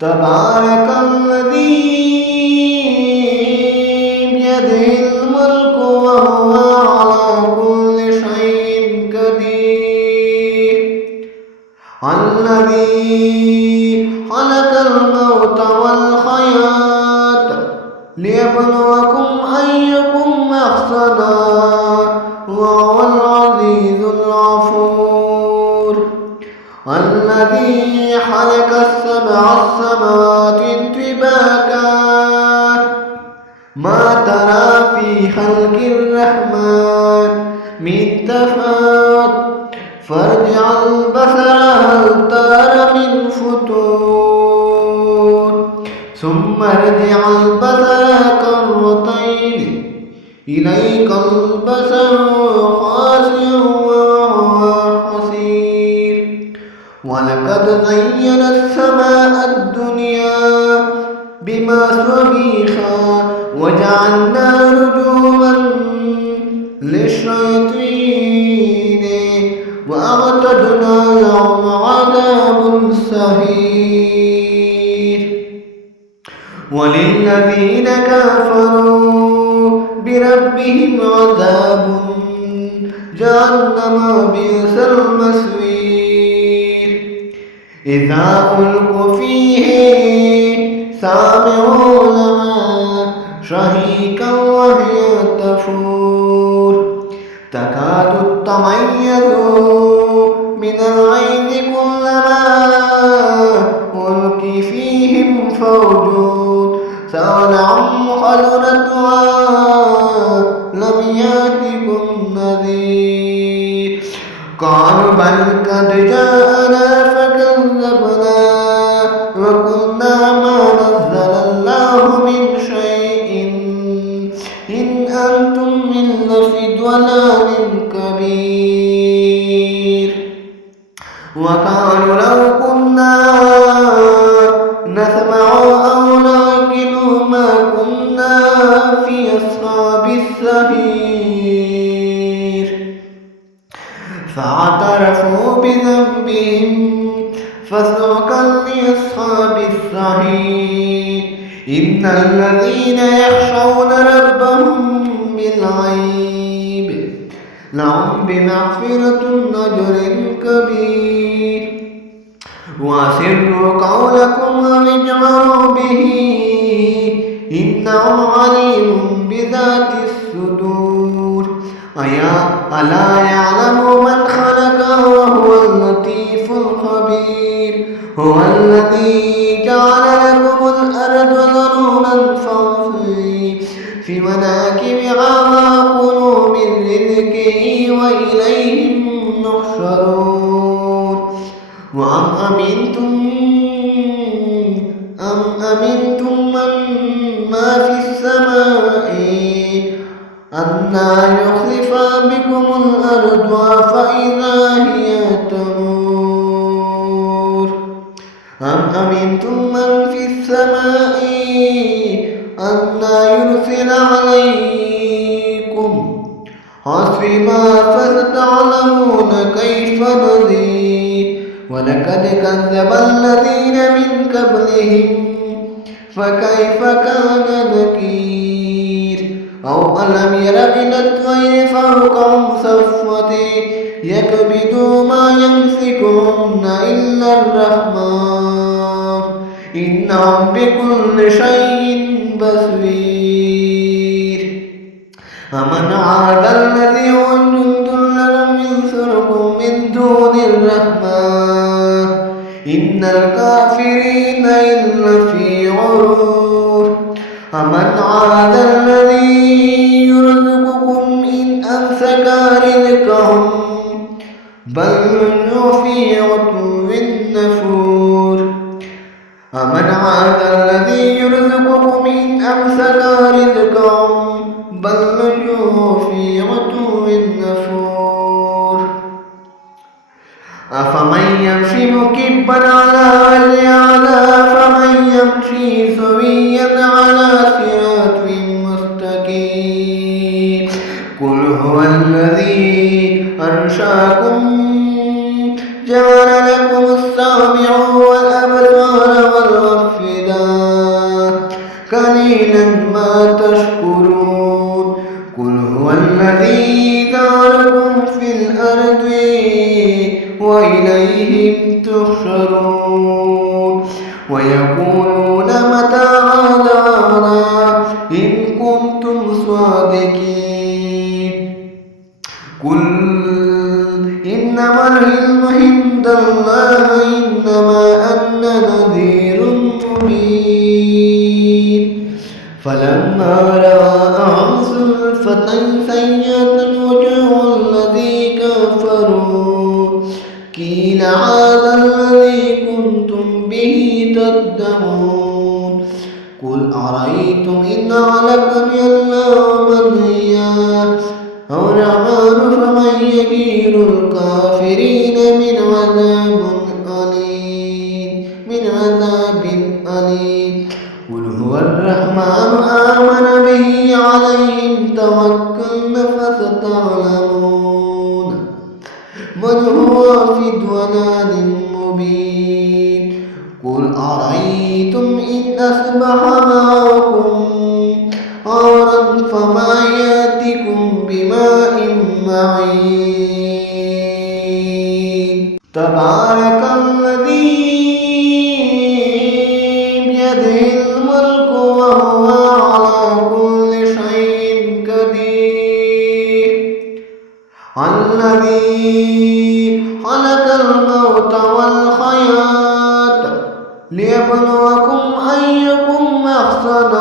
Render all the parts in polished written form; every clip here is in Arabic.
تبارك الذي بيده الملك وهو على كل شيء قدير الذي خلق الموت والحياة ليبلوكم أيكم أحسن وهو العزيز الغفور الذي خلق السبع سماوات طباقا ما ترى في خلق الرحمن من تفاوت فارجع البصر هل ترى من فتور ثم ارجع البصر كرتين إليك البصر خاسئ وهو حسير ولقد زينا السماء الدنيا بمصابيح وجعلنا رجوما للشياطين وأعتدنا لهم عذاب السعير وللذين كفروا بربهم عذاب جهنم بئس المصير إذا ألقوا فيه سامعون لها شهيقا وهي تفور تكاد تميز من الغيظ كلما ألقي فيهم فوج سألهم خزنتها لم يأتكم نذير قالوا بل قد جاءنا فكذبنا وقلنا ما نزل الله من شيء إن أنتم إلا في ضلال كبير وقالوا لو كنا نسمع أو نعقل ما كنا في أصحاب السعير فاعترفوا بذنبهم فسحقا لأصحاب السعير إن الذين يخشون ربهم بالغيب لهم بمغفرة أجر كبير وأسروا قولكم أو اجهروا به إنه عليم بذات الصدور ألا يعلم من خلق وهو اللطيف الخبير هو الذي جعل لكم الأرض ذلولا فامشوا في مناكبها وكلوا من رزقه وإليه النشور وأم أمنتم من ما في السماء أن يخسف بكم الأرض فإذا هي تمور أم أمنتم من في السماء أن يرسل عليكم حاصبا فستعلمون كيف نذير ولقد كذب الذين من قبلهم فكيف كان نكير أو ألم ير إلى الطير فوقهم صفوتين يكبدوا ما يمسكهن إلا الرحمن إنهم بكل شيء بصير أمن عاد الذي هو جند لم ينصركم من دون الرحمن إن الكافرين إلا في غرور أمن عاد الذي يرزقكم إن أمسك رزقهم بل لجوا في عتو نفور أمن عاد الذي يرزقكم إن أمسك رزقهم بل لجوا في عتو نفور أفمن يمشي مكبا على وجهه فمن يمشي سويا على صراط مستقيم قل هو الذي أنشأكم جعل لكم السمع والأبصار والأفئدة قليلا ما تشكرون قل هو الذي ذرأكم في الأرض وإليه تحشرون ويقولون متى هذا إن كنتم صادقين قل إنما العلم عند الله إنما أنا نذير مبين فلما رأى زلفة سيئة وجوه الذي كفروا قيل هذا الذي كنتم به تدعون قل أرأيتم إن أهلكني الله ومن إياه أو الرحمن فمن يجير الكافرين من عذاب أليم قل هو الرحمن آمن به عليهم توكلنا فستعلمون من هو في ضلال مبين قل أرأيتم إن أصبح معكم غورا فما يأتكم بماء معين تبارك الذي بيده الملك وهو على كل شيء قدير الذي خلق الموت والحياة ليبلوكم أيكم أحسن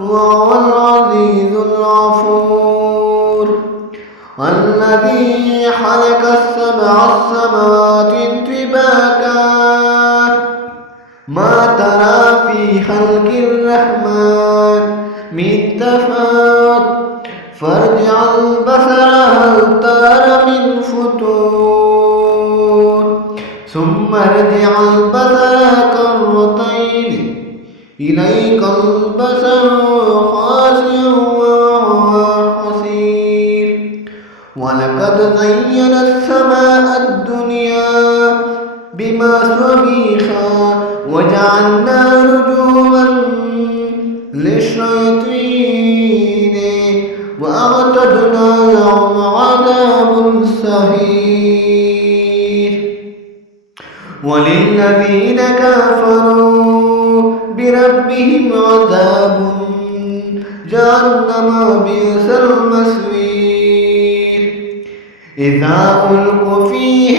وهو العزيز الغفور الذي خلق السبع سماوات طباقا ما ترى في خلق الرحمن من تفاوت فارجع البصر هل ترى من فتور ثم ارجع البصر كرتين إليك البصر خاسئ وهو حسير ولقد زينا السماء الدنيا بمصابيح وجعلنا رجوما للشياطين وأعتدنا لهم عذاب السعير وللذين كفروا بربهم عذاب جهنم بئس المصير إذا ألقوا فيه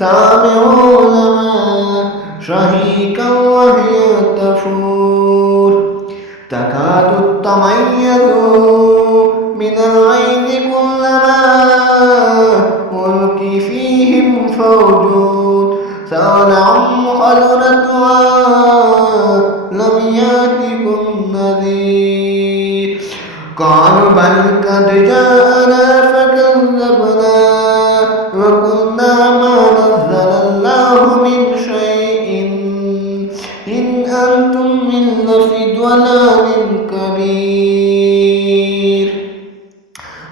سامعون لها شهيقا وهي تفور تكاد تميز من الغيظ كلما ألقي فيهم فوج سألهم خزنتها لم يأتكم نذير قالوا بل قد جاءنا فكذبنا وقلنا ما نزل الله من شيء إن أنتم إلا في ضلال كبير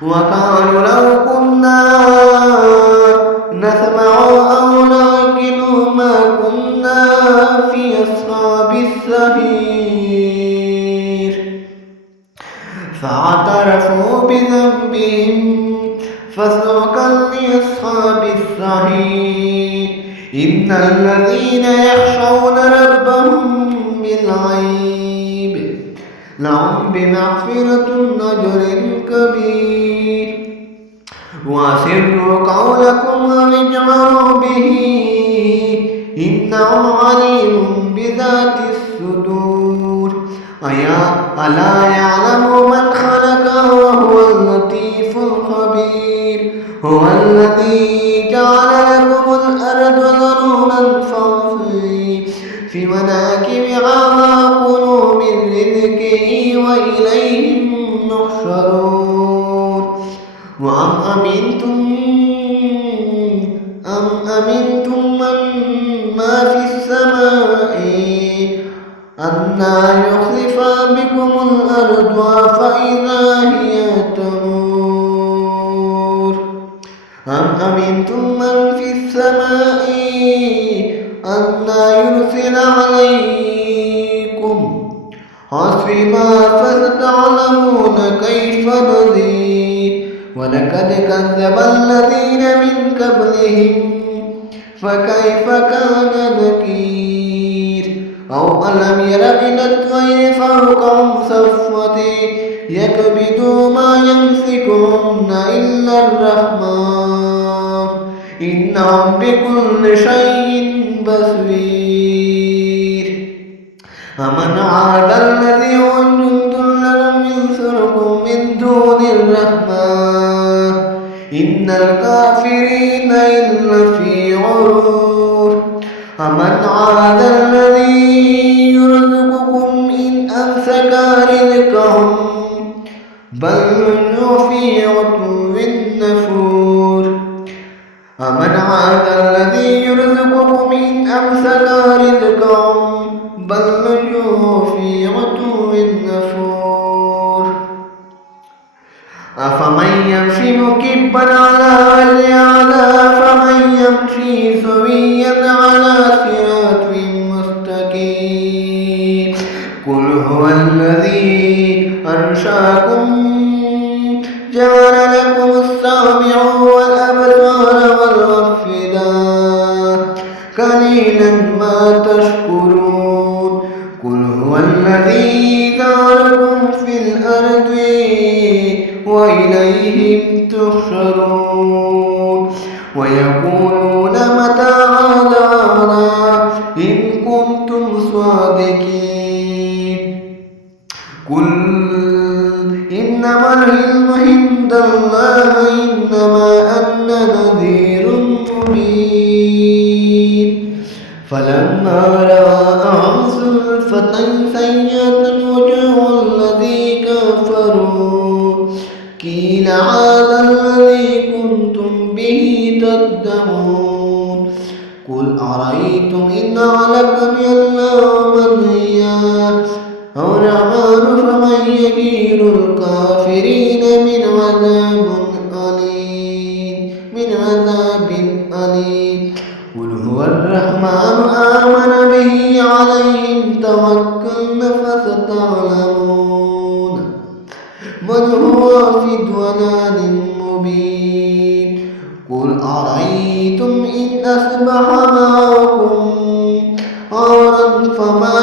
وقالوا لو كنا نسمع أو نعقل ما كنا في أصحاب السعير فاعترفوا بذنبهم فسحقا لأصحاب السعير إن الذين يخشون ربهم بالغيب لهم بمغفرة أجر كبير وأسروا قولكم واجهروا به إنه عليم بذات الصدور ألا يعلم من خلق وهو اللطيف الخبير هو الذي جعل لكم الأرض ذلولا فامشوا في مناكبها وكلوا من رزقه وإليه النشور وأم أمنتم من ما في السماء أن يخسف بكم الأرض فإذا هي تمور أم أمنتم من في السماء أن يرسل عليكم بما فستعلمون كيف نذير ولقد كذب الذين من قبلهم فكيف كان نكير أو ألم ير إلى الطير فوقهم صفوة يكبدوا ما يمسكهن إلا الرحمن إنهم بكل شيء بصير أمن عاد الذي هو جند لم ينصركم من دون الرحمن إن الكافرين إلا في غرور أمن عاد الذي يرزقكم إن أمسك رزقهم بل في عتو النفور أمن عاد الذي يرزقكم إن أمسك رزقهم بل في عتو النفور أفمن يمشي مكبا على وجهه فمن يمشي سويا على صراط مستقيم قل هو الذي أنشأكم جعل لكم السمع والأبصار والأفئدة قليلا ما تشكرون قل هو الذي ذرأكم في الأرض وإليه تحشرون ويقولون متى هذا إن كنتم صادقين قل إنما العلم عند الله إنما أنا نذير مبين فلما رأى زلفة سيئة وجوه الذي كفروا قيل هذا الذي كنتم به تدعون قل أرأيتم إن أهلكني الله ومن إياه أو الرحمن فمن يجير الكافرين من عذاب أليم قل هو الرحمن آمن به عليهم توكلنا فستعلمون من هو في ضلال مبين قل أرأيتم إن أصبح معكم غورا فما